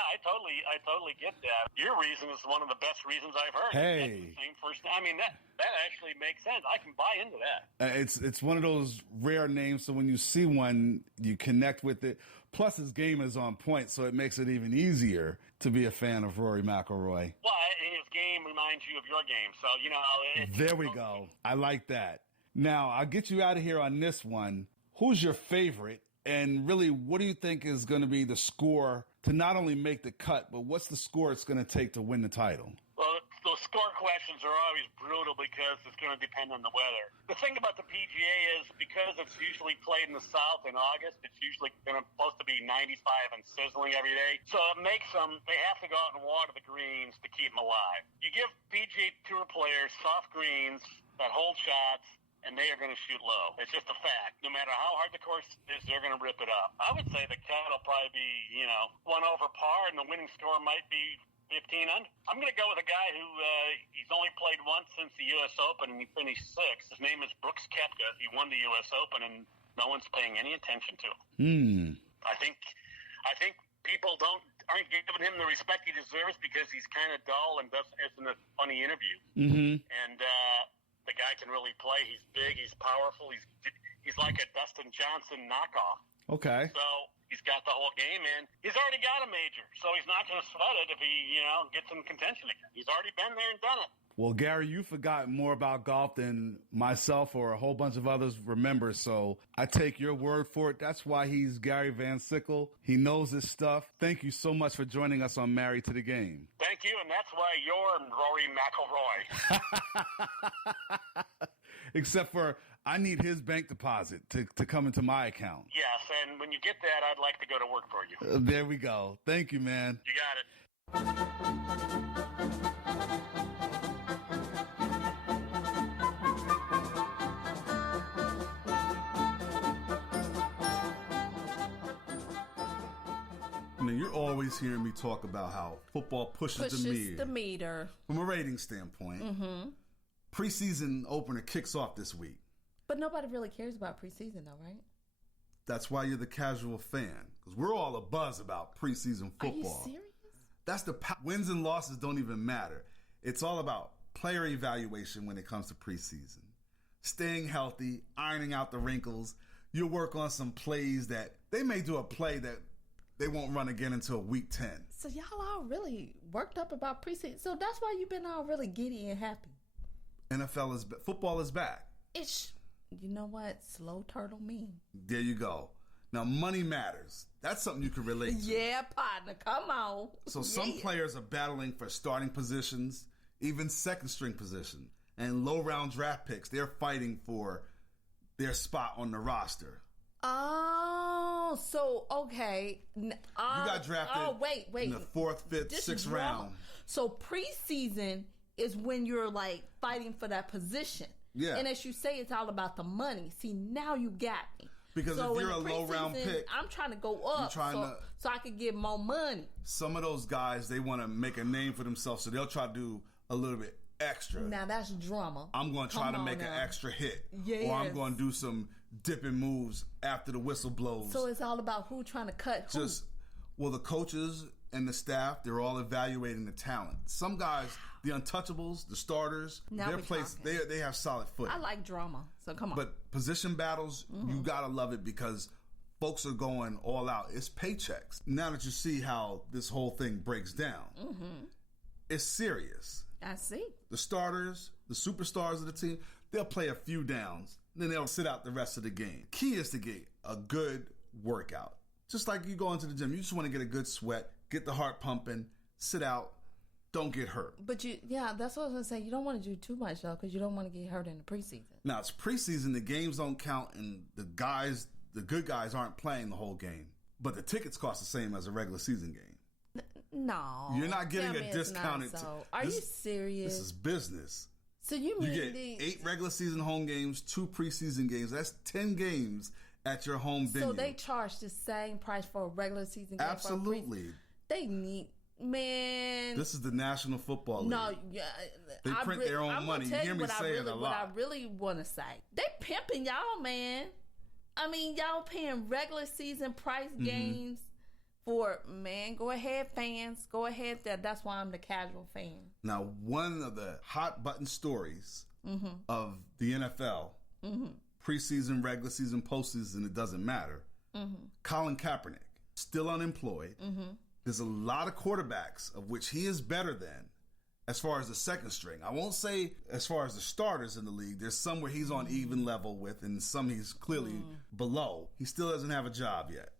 Yeah, I totally get that. Your reason is one of the best reasons I've heard. Hey, same first. I mean, that actually makes sense. I can buy into that. It's one of those rare names, so when you see one, you connect with it. Plus, his game is on point, so it makes it even easier to be a fan of Rory McIlroy. Well, his game reminds you of your game, so There we go. I like that. Now, I'll get you out of here on this one. Who's your favorite? And really, what do you think is going to be the score to not only make the cut, but what's the score it's going to take to win the title? Well, those score questions are always brutal because it's going to depend on the weather. The thing about the PGA is because it's usually played in the South in August, it's usually supposed to be 95 and sizzling every day. So it makes them, they have to go out and water the greens to keep them alive. You give PGA Tour players soft greens that hold shots, and they are going to shoot low. It's just a fact. No matter how hard the course is, they're going to rip it up. I would say the cut will probably be, 1 over par, and the winning score might be 15 under. I'm going to go with a guy who he's only played once since the U.S. Open, and he finished 6th. His name is Brooks Koepka. He won the U.S. Open, and no one's paying any attention to him. I think people aren't giving him the respect he deserves because he's kind of dull and isn't a funny interview. And the guy can really play. He's big. He's powerful. He's like a Dustin Johnson knockoff. Okay. So he's got the whole game in. He's already got a major, so he's not going to sweat it if he, gets in contention again. He's already been there and done it. Well, Gary, you forgot more about golf than myself or a whole bunch of others remember, so I take your word for it. That's why he's Gary Van Sickle. He knows his stuff. Thank you so much for joining us on Married to the Game. Thank you, and that's why you're Rory McIlroy. Except for I need his bank deposit to come into my account. Yes, and when you get that, I'd like to go to work for you. There we go. Thank you, man. You got it. You're always hearing me talk about how football pushes the meter. From a rating standpoint. Preseason opener kicks off this week. But nobody really cares about preseason, though, right? That's why you're the casual fan. Because we're all a buzz about preseason football. Are you serious? That's wins and losses don't even matter. It's all about player evaluation when it comes to preseason. Staying healthy, ironing out the wrinkles. You'll work on some plays that they may do a play that they won't run again until week 10. So y'all all really worked up about preseason. So that's why you've been all really giddy and happy. Football is back. You know what? Slow turtle mean. There you go. Now, money matters. That's something you can relate to. Yeah, partner. Come on. So some players are battling for starting positions, even second-string position, and low-round draft picks. They're fighting for their spot on the roster. Oh, so, okay. You got drafted in the 4th, 5th, 6th round. So preseason is when you're like fighting for that position. Yeah. And as you say, it's all about the money. See, now you got me. Because if you're a low-round pick, I'm trying to go up so I can get more money. Some of those guys, they want to make a name for themselves, so they'll try to do a little bit extra. Now that's drama. I'm going to try to make an extra hit. Yes. Or I'm going to do some dipping moves after the whistle blows. So it's all about who trying to cut who. The coaches and the staff, they're all evaluating the talent. Some guys, the untouchables, the starters, they have solid foot. I like drama, so come on. But position battles, you got to love it because folks are going all out. It's paychecks. Now that you see how this whole thing breaks down, it's serious. I see. The starters, the superstars of the team, they'll play a few downs, then they'll sit out the rest of the game. Key is to get a good workout. Just like you go into the gym, you just want to get a good sweat, get the heart pumping, sit out, don't get hurt. But that's what I was going to say. You don't want to do too much, though, because you don't want to get hurt in the preseason. Now, it's preseason, the games don't count, and the good guys aren't playing the whole game. But the tickets cost the same as a regular season game. No. You're not getting a discounted. Are you serious? This is business. So you mean you get 8 regular season home games, 2 preseason games. That's 10 games at your home venue. So they charge the same price for a regular season game? Absolutely. They need, man. This is the National Football League. No, they print their own money. You hear me say it a lot. What I really want to say, they pimping y'all, man. I mean, y'all paying regular season price games Go ahead, fans. Go ahead. That's why I'm the casual fan. Now, one of the hot button stories of the NFL, preseason, regular season, postseason, it doesn't matter. Colin Kaepernick, still unemployed. There's a lot of quarterbacks of which he is better than as far as the second string. I won't say as far as the starters in the league. There's some where he's on even level with and some he's clearly below. He still doesn't have a job yet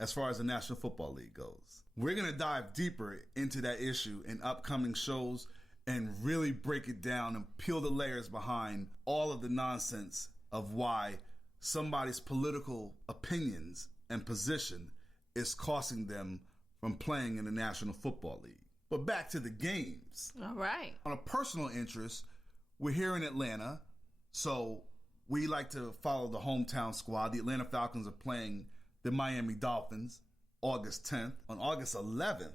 as far as the National Football League goes. We're going to dive deeper into that issue in upcoming shows and really break it down and peel the layers behind all of the nonsense of why somebody's political opinions and position is costing them from playing in the National Football League. But back to the games. All right. On a personal interest, we're here in Atlanta, so we like to follow the hometown squad. The Atlanta Falcons are playing the Miami Dolphins August 10th. On August 11th.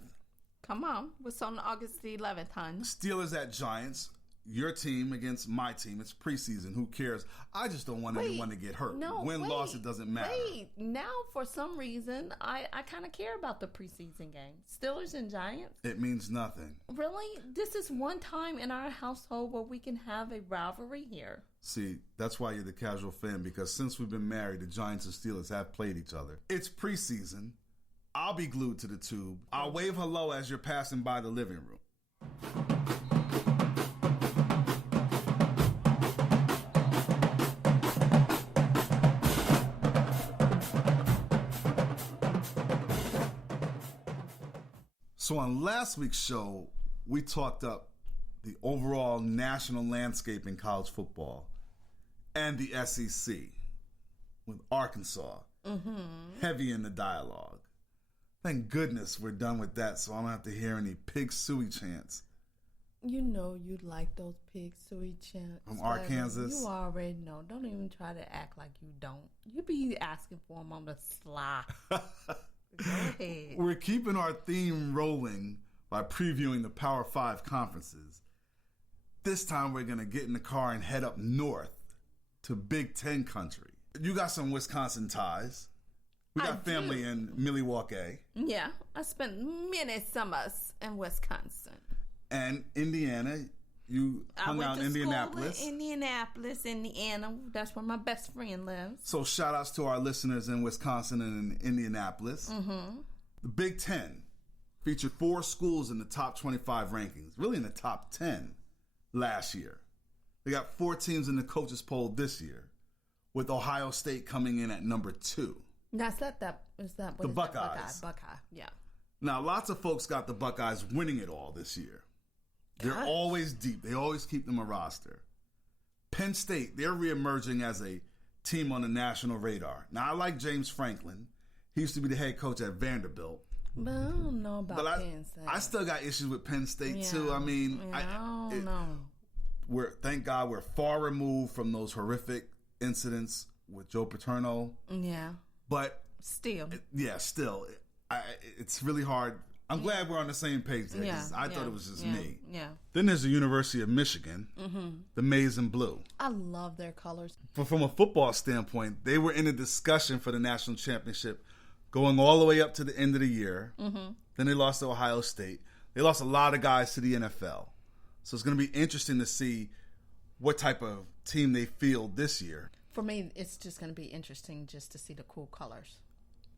Come on. What's on August the 11th, hon? Steelers at Giants. Your team against my team. It's preseason. Who cares? I just don't want anyone to get hurt. Loss, it doesn't matter. Now for some reason, I kind of care about the preseason game. Steelers and Giants. It means nothing. Really? This is one time in our household where we can have a rivalry here. See, that's why you're the casual fan, because since we've been married, the Giants and Steelers have played each other. It's preseason. I'll be glued to the tube. I'll wave hello as you're passing by the living room. So on last week's show, we talked up the overall national landscape in college football and the SEC with Arkansas heavy in the dialogue. Thank goodness we're done with that, so I don't have to hear any pig suey chants. You know you like those pig suey chants. From Arkansas? You already know. Don't even try to act like you don't. You be asking for them on the sly. Go ahead. We're keeping our theme rolling by previewing the Power 5 conferences. This time we're going to get in the car and head up north to Big Ten country. You got some Wisconsin ties. We got family in Milwaukee. Yeah, I spent many summers in Wisconsin. And Indiana, you hung out in Indianapolis. Indianapolis, Indiana. That's where my best friend lives. So shout outs to our listeners in Wisconsin and in Indianapolis. The Big Ten featured 4 schools in the top 25 rankings, really in the top 10 last year. They got 4 teams in the coaches poll this year, with Ohio State coming in at number 2. Is that the Buckeyes? Buckeye, yeah. Now, lots of folks got the Buckeyes winning it all this year. They're always deep. They always keep them a roster. Penn State, they're reemerging as a team on the national radar. Now, I like James Franklin. He used to be the head coach at Vanderbilt. But I don't know about Penn State. I still got issues with Penn State, too. I mean, I don't know. Thank God we're far removed from those horrific incidents with Joe Paterno. Yeah. But still. It's really hard. I'm glad we're on the same page there, because I thought it was just me. Yeah. Then there's the University of Michigan, the maize and blue. I love their colors. From a football standpoint, they were in a discussion for the national championship going all the way up to the end of the year. Then they lost to Ohio State. They lost a lot of guys to the NFL. So it's going to be interesting to see what type of team they field this year. For me, it's just going to be interesting just to see the cool colors.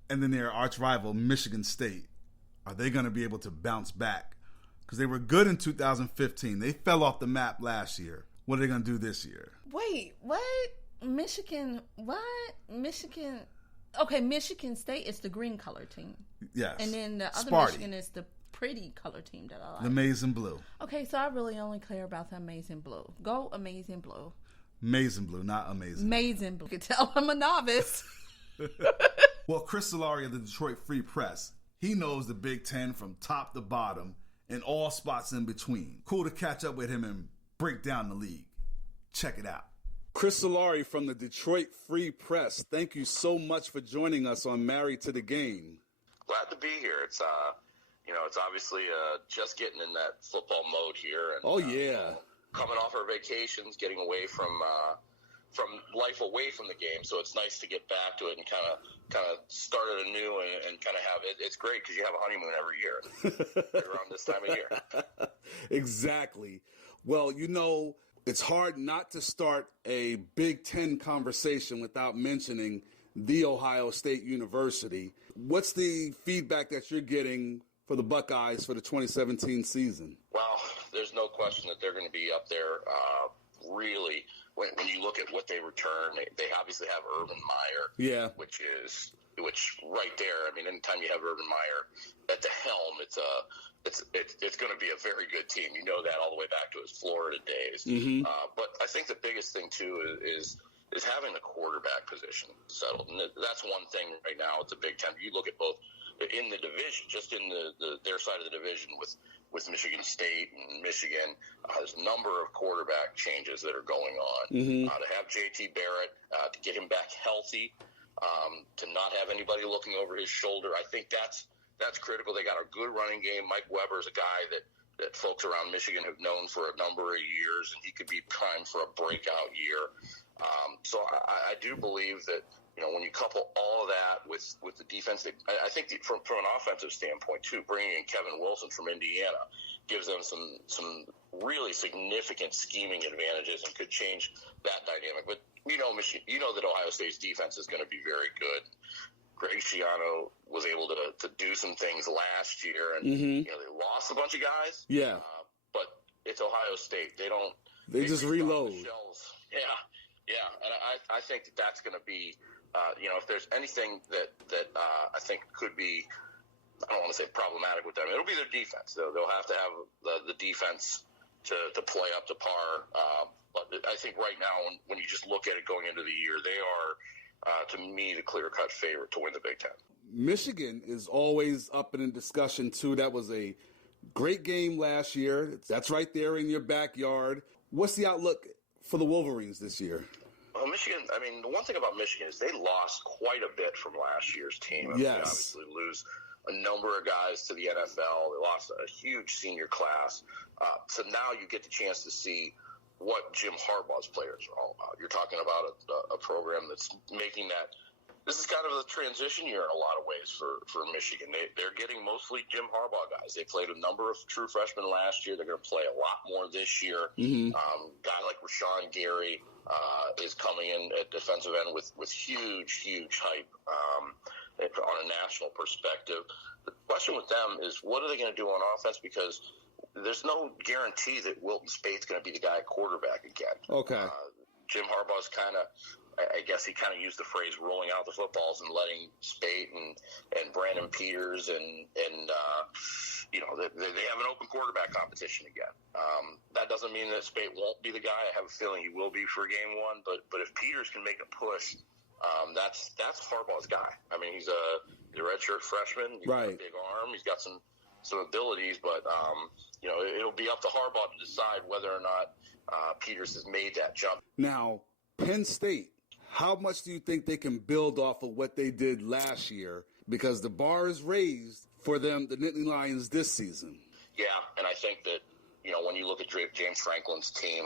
And then their arch rival, Michigan State. Are they going to be able to bounce back? Because they were good in 2015. They fell off the map last year. What are they going to do this year? Wait, what? Michigan, what? Michigan. Okay, Michigan State is the green color team. Yes. And then the other Sparty. Michigan is the pretty color team that I like. The maize and blue. Okay, so I really only care about the amazing blue. Go amazing blue. Maize and blue, not amazing. Maize and blue. You can tell I'm a novice. Well, Chris Solari of the Detroit Free Press, he knows the Big Ten from top to bottom and all spots in between. Cool to catch up with him and break down the league. Check it out. Chris Solari from the Detroit Free Press, thank you so much for joining us on Married to the Game. Glad to be here. It's it's obviously just getting in that football mode here. And, oh, yeah. Coming off our vacations, getting away from from life away from the game. So it's nice to get back to it and kind of start it anew and kind of have it. It's great because you have a honeymoon every year around this time of year. Exactly. Well, it's hard not to start a Big Ten conversation without mentioning The Ohio State University. What's the feedback that you're getting for the Buckeyes for the 2017 season? Well, there's no question that they're going to be up there. Really, when you look at what they return, they obviously have Urban Meyer, which right there. I mean, anytime you have Urban Meyer at the helm, it's going to be a very good team. You know that all the way back to his Florida days. Mm-hmm. But I think the biggest thing too is having the quarterback position settled, and that's one thing right now at the Big Ten. You look at both in the division, just in their side of the division with Michigan State and Michigan, there's a number of quarterback changes that are going on. Mm-hmm. To have J.T. Barrett, to get him back healthy, to not have anybody looking over his shoulder, I think that's critical. They got a good running game. Mike Weber is a guy that folks around Michigan have known for a number of years, and he could be primed for a breakout year. So I do believe that, when you couple all of that with the defense, I think from an offensive standpoint too, bringing in Kevin Wilson from Indiana gives them some really significant scheming advantages and could change that dynamic. But Michigan, that Ohio State's defense is going to be very good. Greg Schiano was able to do some things last year, and mm-hmm. They lost a bunch of guys. Yeah, but it's Ohio State. They just reload. Yeah, and I think that's going to be, if there's anything that I think could be, I don't want to say problematic with them, it'll be their defense. They'll have to have the defense to play up to par. But I think right now, when you just look at it going into the year, they are, to me, the clear-cut favorite to win the Big Ten. Michigan is always up in discussion, too. That was a great game last year. That's right there in your backyard. What's the outlook for the Wolverines this year? Well, Michigan, the one thing about Michigan is they lost quite a bit from last year's team. Yes. They obviously lose a number of guys to the NFL. They lost a huge senior class. So now you get the chance to see what Jim Harbaugh's players are all about. You're talking about a program that's making that. This is kind of a transition year in a lot of ways for Michigan. They're getting mostly Jim Harbaugh guys. They played a number of true freshmen last year. They're going to play a lot more this year. Mm-hmm. Guy like Rashawn Gary is coming in at defensive end with huge hype on a national perspective. The question with them is, what are they going to do on offense? Because there's no guarantee that Wilton Spate's going to be the guy at quarterback again. Okay. Jim Harbaugh's I guess he kind of used the phrase rolling out the footballs and letting Spate and Brandon Peters and they have an open quarterback competition again. That doesn't mean that Spate won't be the guy. I have a feeling he will be for game one. But if Peters can make a push, that's Harbaugh's guy. He's a redshirt freshman. He's got a big arm. He's got some abilities, but it'll be up to Harbaugh to decide whether or not Peters has made that jump. Now, Penn State. How much do you think they can build off of what they did last year? Because the bar is raised for them, the Nittany Lions, this season. Yeah, and I think that, when you look at James Franklin's team,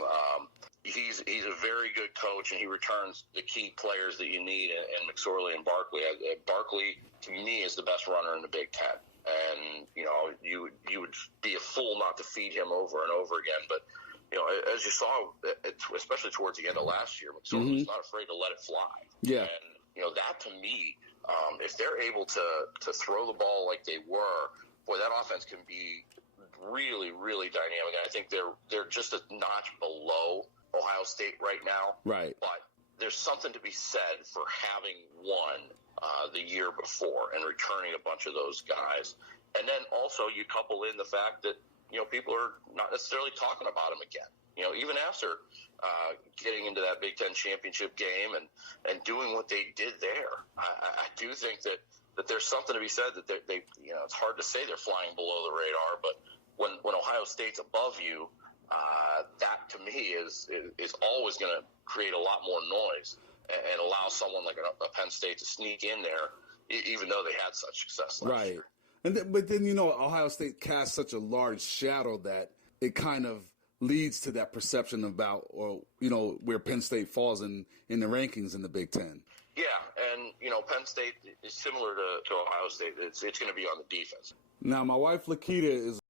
he's a very good coach, and he returns the key players that you need in McSorley and Barkley. Barkley, to me, is the best runner in the Big Ten. And, you would be a fool not to feed him over and over again. But, as you saw, especially towards the end of last year, McSorley was not afraid to let it fly. Yeah. And, that to me, if they're able to throw the ball like they were, boy, that offense can be really, really dynamic. And I think they're just a notch below Ohio State right now. Right. But there's something to be said for having won the year before and returning a bunch of those guys. And then also you couple in the fact that, people are not necessarily talking about him again. Even after getting into that Big Ten championship game and doing what they did there, I do think that there's something to be said that they it's hard to say they're flying below the radar, but when Ohio State's above you, that to me is always going to create a lot more noise and allow someone like a Penn State to sneak in there, even though they had such success last year. But then, Ohio State cast such a large shadow that it kind of leads to that perception about, or, you know, where Penn State falls in the rankings in the Big Ten. Yeah, and, you know, Penn State is similar to Ohio State. It's going to be on the defense. Now, my wife, Lakita, is